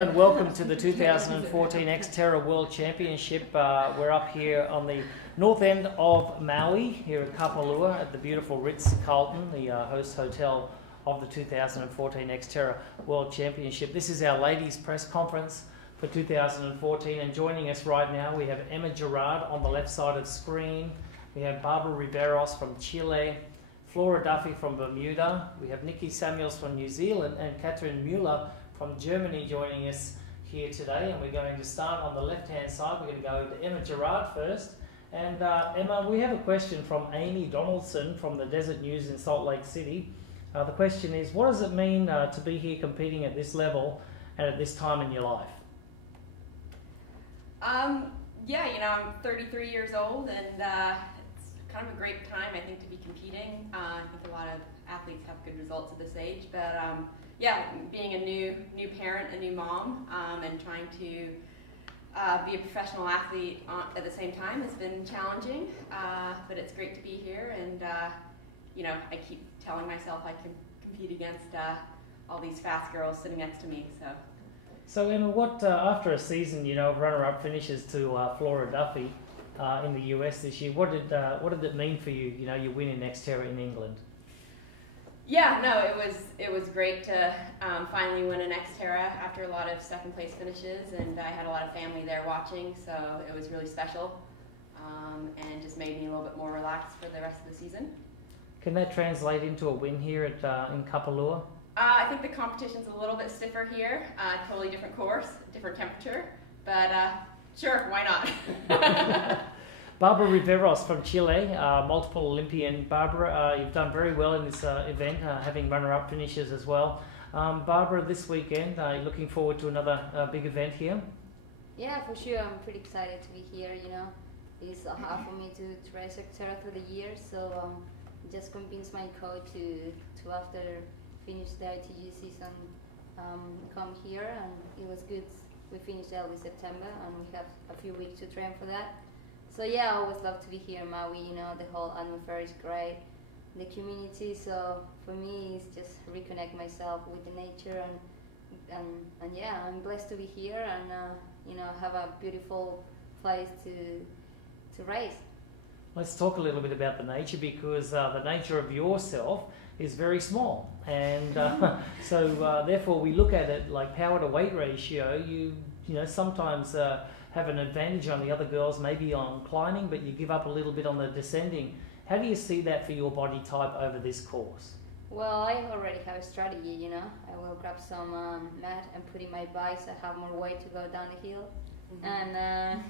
And welcome to the 2014 XTERRA World Championship. We're up here on the north end of Maui, here at Kapalua at the beautiful Ritz-Carlton, the host hotel of the 2014 XTERRA World Championship. This is our ladies press conference for 2014, and joining us right now we have Emma Gerard on the left side of the screen. We have Barbara Riveros from Chile, Flora Duffy from Bermuda, we have Nikki Samuels from New Zealand, and Catherine Mueller from Germany joining us here today. And we're going to start on the left-hand side. We're going to go to Emma Gerard first. And Emma, we have a question from Amy Donaldson from the Desert News in Salt Lake City. The question is, what does it mean to be here competing at this level and at this time in your life? Yeah, you know, I'm 33 years old, and it's kind of a great time, I think, to be competing. I think a lot of athletes have good results at this age, but yeah, being a new parent, a new mom, and trying to be a professional athlete at the same time has been challenging, but it's great to be here, and you know, I keep telling myself I can compete against all these fast girls sitting next to me. So Emma, what after a season, you know, of runner-up finishes to Flora Duffy in the US this year, what did it mean for you? You know, you win in XTERRA in England. Yeah, no, it was great to finally win an XTERRA after a lot of second place finishes, and I had a lot of family there watching, so it was really special, and just made me a little bit more relaxed for the rest of the season. Can that translate into a win here at in Kapalua? I think the competition's a little bit stiffer here, totally different course, different temperature, but sure, why not? Barbara Riveros from Chile, multiple Olympian. Barbara, you've done very well in this event, having runner-up finishes as well. Barbara, this weekend, looking forward to another big event here? Yeah, for sure. I'm pretty excited to be here, you know. It's hard for me to race XTERRA through the year, so just convinced my coach to after finish the ITU season, come here, and it was good. We finished early September, and we have a few weeks to train for that. So yeah, I always love to be here in Maui, you know, the whole atmosphere is great, the community, so for me it's just reconnect myself with the nature, and yeah, I'm blessed to be here and you know, have a beautiful place to race. Let's talk a little bit about the nature, because the nature of yourself is very small, and so therefore we look at it like power to weight ratio. You know, sometimes have an advantage on the other girls, maybe on climbing, but you give up a little bit on the descending. How do you see that for your body type over this course? Well, I already have a strategy, you know. I will grab some mat and put in my bike so I have more weight to go down the hill. Mm-hmm. And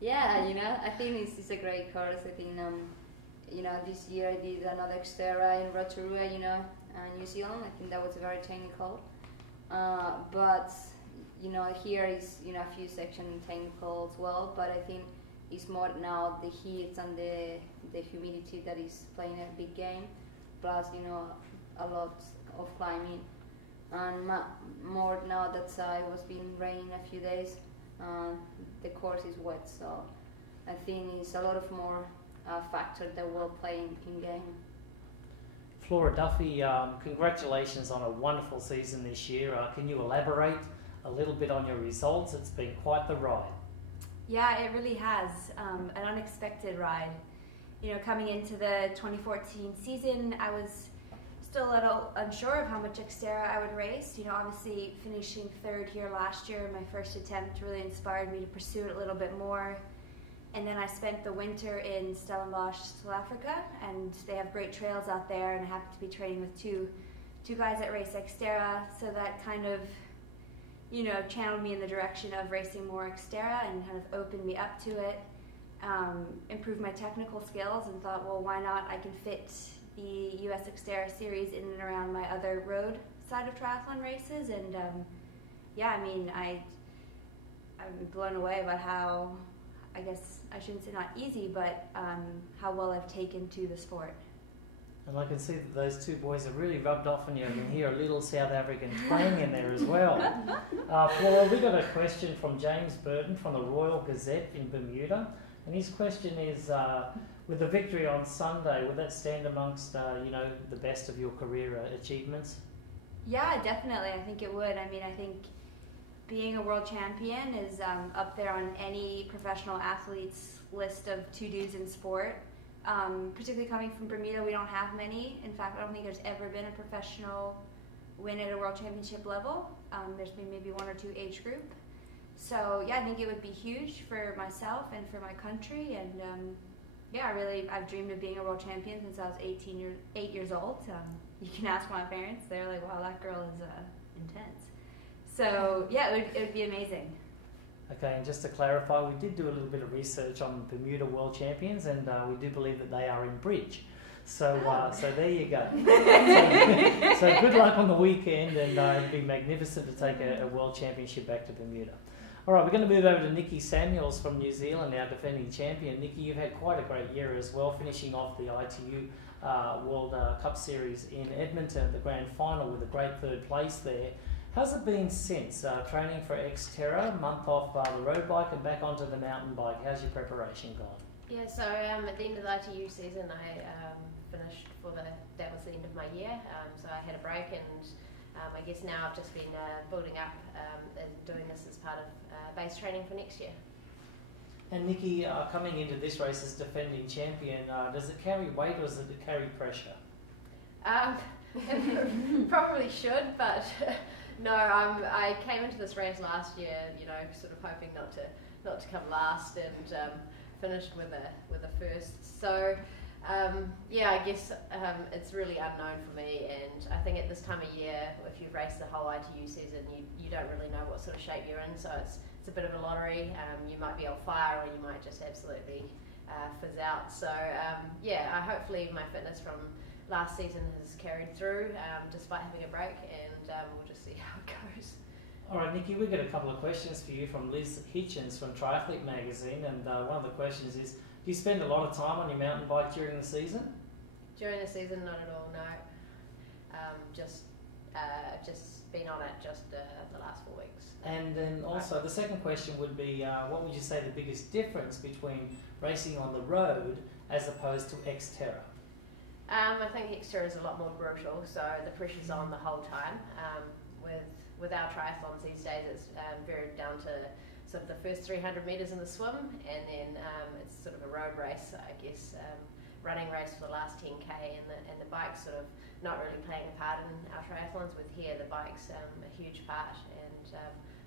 yeah, you know, I think it's a great course. I think, you know, this year I did another XTERRA in Rotorua, you know, New Zealand. I think that was very technical. But you know, here is, you know, a few sections technical as well, but I think it's more now the heat and the humidity that is playing a big game, plus, you know, a lot of climbing, and more now that it was been raining a few days, the course is wet, so I think it's a lot of more factors that will play in game. Flora Duffy, congratulations on a wonderful season this year. Can you elaborate a little bit on your results? It's been quite the ride. Yeah, it really has. An unexpected ride. You know, coming into the 2014 season, I was still a little unsure of how much XTERRA I would race. You know, obviously finishing third here last year, my first attempt, really inspired me to pursue it a little bit more. And then I spent the winter in Stellenbosch, South Africa, and they have great trails out there, and I happened to be training with two guys that race XTERRA, so that kind of, you know, channeled me in the direction of racing more XTERRA and kind of opened me up to it, improved my technical skills, and thought, well, why not? I can fit the US XTERRA series in and around my other road side of triathlon races, and yeah, I mean, I'm blown away about how, I guess I shouldn't say not easy, but how well I've taken to the sport. And I can see that those two boys have really rubbed off on you. I can hear a little South African twang in there as well. Flora, we got a question from James Burton from the Royal Gazette in Bermuda, and his question is, with the victory on Sunday, would that stand amongst you know, the best of your career achievements? Yeah, definitely. I think it would. I mean, I think being a world champion is up there on any professional athlete's list of to-dos in sport. Particularly coming from Bermuda, we don't have many. In fact, I don't think there's ever been a professional win at a world championship level. There's been maybe one or two age group. So yeah, I think it would be huge for myself and for my country. And yeah, I've dreamed of being a world champion since I was 8 years old. You can ask my parents; they're like, "Wow, that girl is intense." So yeah, it would be amazing. Okay, and just to clarify, we did do a little bit of research on Bermuda World Champions, and we do believe that they are in bridge. So, so there you go. So good luck on the weekend, and it'd be magnificent to take a World Championship back to Bermuda. All right, we're going to move over to Nikki Samuels from New Zealand, our defending champion. Nikki, you've had quite a great year as well, finishing off the ITU World Cup Series in Edmonton, the grand final, with a great third place there. How's it been since training for XTERRA, month off the road bike and back onto the mountain bike? How's your preparation gone? Yeah, so at the end of the ITU season, I finished that was the end of my year. So I had a break, and I guess now I've just been building up and doing this as part of base training for next year. And Nikki, coming into this race as defending champion, does it carry weight or does it carry pressure? It probably should, but no. I came into this race last year, sort of hoping not to come last, and finished with a first. So yeah, I guess it's really unknown for me, and I think at this time of year, if you've raced the whole ITU season, you don't really know what sort of shape you're in. So it's a bit of a lottery. You might be on fire, or you might just absolutely fizz out. So yeah, hopefully my fitness from last season has carried through despite having a break, and we'll just see how it goes. All right, Nikki, we've got a couple of questions for you from Liz Hitchens from Triathlete Magazine, and one of the questions is, do you spend a lot of time on your mountain bike during the season? During the season, not at all, no. Just been on it just the last 4 weeks. And then also the second question would be, what would you say the biggest difference between racing on the road as opposed to XTERRA? I think XTERRA is a lot more brutal, so the pressure's on the whole time. With our triathlons these days, it's very down to sort of the first 300 metres in the swim, and then it's sort of a road race, I guess, running race for the last 10k, and the bike's sort of not really playing a part in our triathlons. With here, the bike's a huge part, and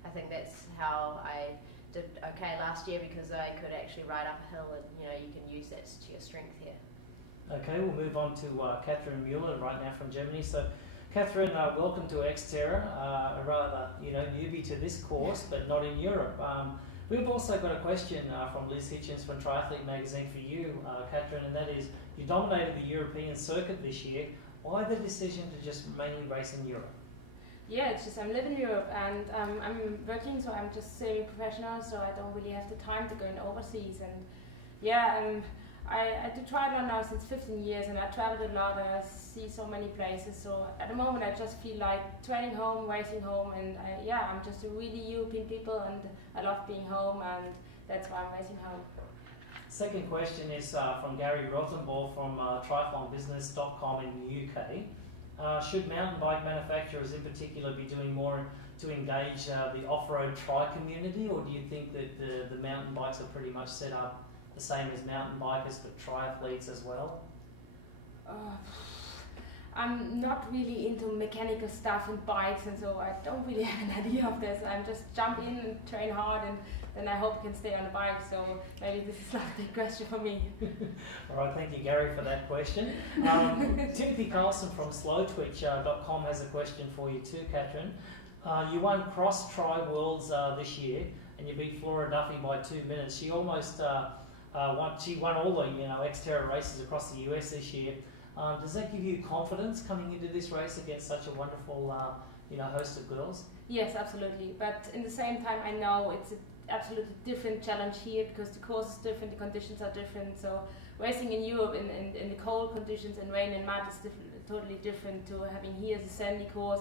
I think that's how I did okay last year, because I could actually ride up a hill, and you can use that to your strength here. Okay, we'll move on to Catherine Mueller right now from Germany. So, Catherine, welcome to XTERRA. A rather, newbie to this course, but not in Europe. We've also got a question from Liz Hitchens from Triathlete Magazine for you, Catherine, and that is, you dominated the European circuit this year. Why the decision to just mainly race in Europe? Yeah, it's just I live in Europe, and I'm working, so I'm just semi-professional, so I don't really have the time to go in overseas. And yeah, I do triathlon now since 15 years, and I traveled a lot, and I see so many places. So at the moment, I just feel like training home, racing home, and I'm just a really European people, and I love being home, and that's why I'm racing home. Second question is from Gary Rosenball from triathlonbusiness.com in the UK. Should mountain bike manufacturers in particular be doing more to engage the off-road tri community, or do you think that the mountain bikes are pretty much set up the same as mountain bikers for triathletes as well? I'm not really into mechanical stuff and bikes, and so I don't really have an idea of this. I'm just jump in and train hard, and then I hope I can stay on the bike, so maybe this is not the question for me. All right, thank you, Gary, for that question. Timothy Carlson from slowtwitch.com has a question for you too, Catherine. You won Cross Tri Worlds this year, and you beat Flora Duffy by 2 minutes. She almost won all the XTERRA races across the US this year. Does that give you confidence coming into this race against such a wonderful host of girls? Yes, absolutely. But in the same time, I know it's an absolutely different challenge here, because the course is different, the conditions are different. So racing in Europe in the cold conditions and rain and mud is totally different to having here the sandy course,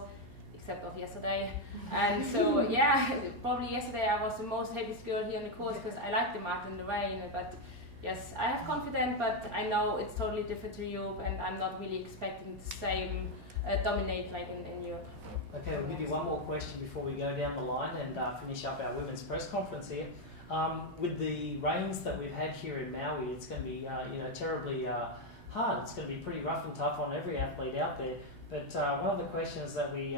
except of yesterday. And so yeah, probably yesterday I was the most heaviest girl here on the course, because I like the mud and the rain. But yes, I have confidence, but I know it's totally different to Europe, and I'm not really expecting the same dominate like in Europe. Okay, we'll give you one more question before we go down the line and finish up our women's press conference here. With the rains that we've had here in Maui, it's going to be terribly hard. It's going to be pretty rough and tough on every athlete out there. But one of the questions that we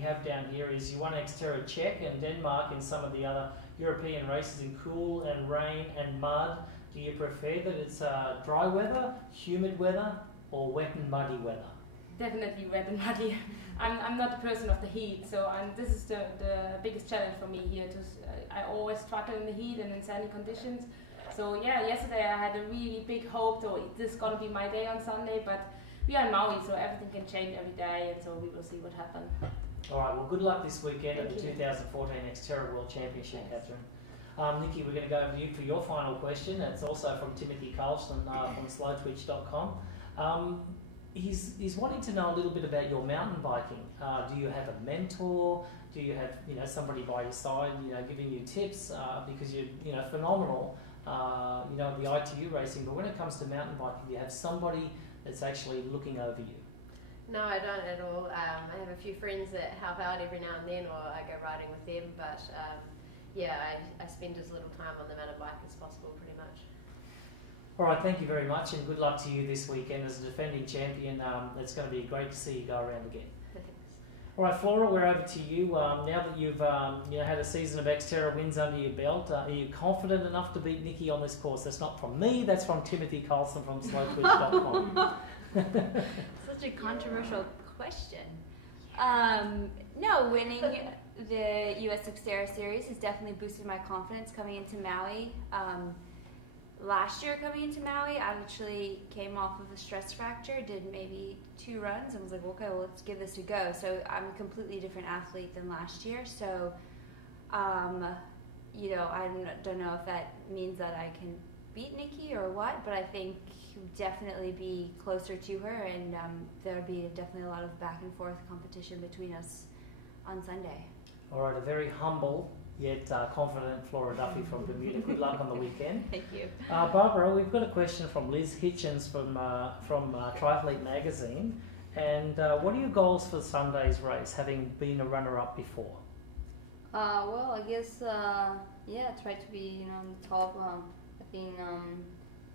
have down here is, you won XTERRA Czech and Denmark in some of the other European races in cool and rain and mud. Do you prefer that it's dry weather, humid weather, or wet and muddy weather? Definitely wet and muddy. I'm not a person of the heat, so this is the biggest challenge for me here. I always struggle in the heat and in sunny conditions. So yeah, yesterday I had a really big hope, so this is going to be my day on Sunday, but we are in Maui, so everything can change every day, and so we will see what happens. All right, well, good luck this weekend at the 2014 XTERRA World Championship, Catherine. Nikki, we're going to go over to you for your final question. It's also from Timothy Carlson from slowtwitch.com. He's wanting to know a little bit about your mountain biking. Do you have a mentor? Do you have somebody by your side giving you tips? Because you're phenomenal the ITU racing, but when it comes to mountain biking, do you have somebody that's actually looking over you? No, I don't at all. I have a few friends that help out every now and then, or I go riding with them, but I spend as little time on the mountain bike as possible, pretty much. All right, thank you very much, and good luck to you this weekend as a defending champion. It's going to be great to see you go around again. Thanks. All right, Flora, we're over to you. Now that you've had a season of XTERRA wins under your belt, are you confident enough to beat Nikki on this course? That's not from me, that's from Timothy Carlson from slowtwitch.com. Such a controversial question. No, winning the US XTERRA series has definitely boosted my confidence coming into Maui. Last year coming into Maui, I actually came off of a stress fracture, did maybe 2 runs, and was like, okay, well, let's give this a go. So I'm a completely different athlete than last year. So, I don't know if that means that I can beat Nikki or what, but I think definitely be closer to her, and there'll be definitely a lot of back and forth competition between us on Sunday. All right, a very humble yet confident Flora Duffy from Bermuda. Good luck on the weekend. Thank you. Barbara, we've got a question from Liz Hitchens from Triathlete Magazine. And what are your goals for Sunday's race, having been a runner-up before? Well, I guess, try to be on the top. I think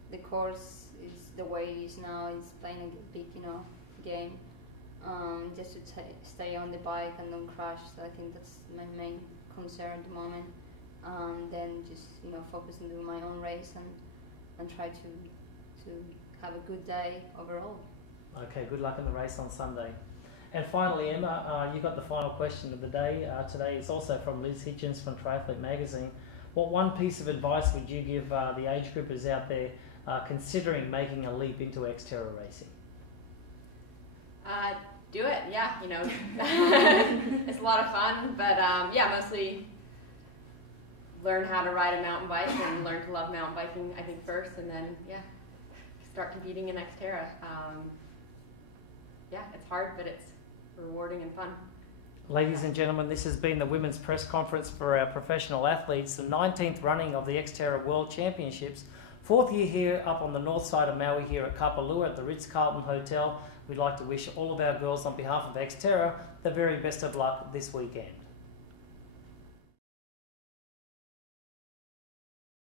the course is the way it is now. It's playing a big, game. Just to stay on the bike and don't crash. So I think that's my main concern at the moment. Then just focus on doing my own race and try to have a good day overall. Okay, good luck in the race on Sunday. And finally, Emma, you got the final question of the day today. It's also from Liz Hitchens from Triathlete Magazine. What one piece of advice would you give the age groupers out there considering making a leap into XTERRA racing? Do it, yeah, it's a lot of fun, but mostly learn how to ride a mountain bike and learn to love mountain biking, I think, first, and then, start competing in XTERRA. It's hard, but it's rewarding and fun. Ladies and gentlemen, this has been the women's press conference for our professional athletes, the 19th running of the XTERRA World Championships, 4th year here up on the north side of Maui here at Kapalua at the Ritz-Carlton Hotel. We'd like to wish all of our girls on behalf of XTERRA the very best of luck this weekend.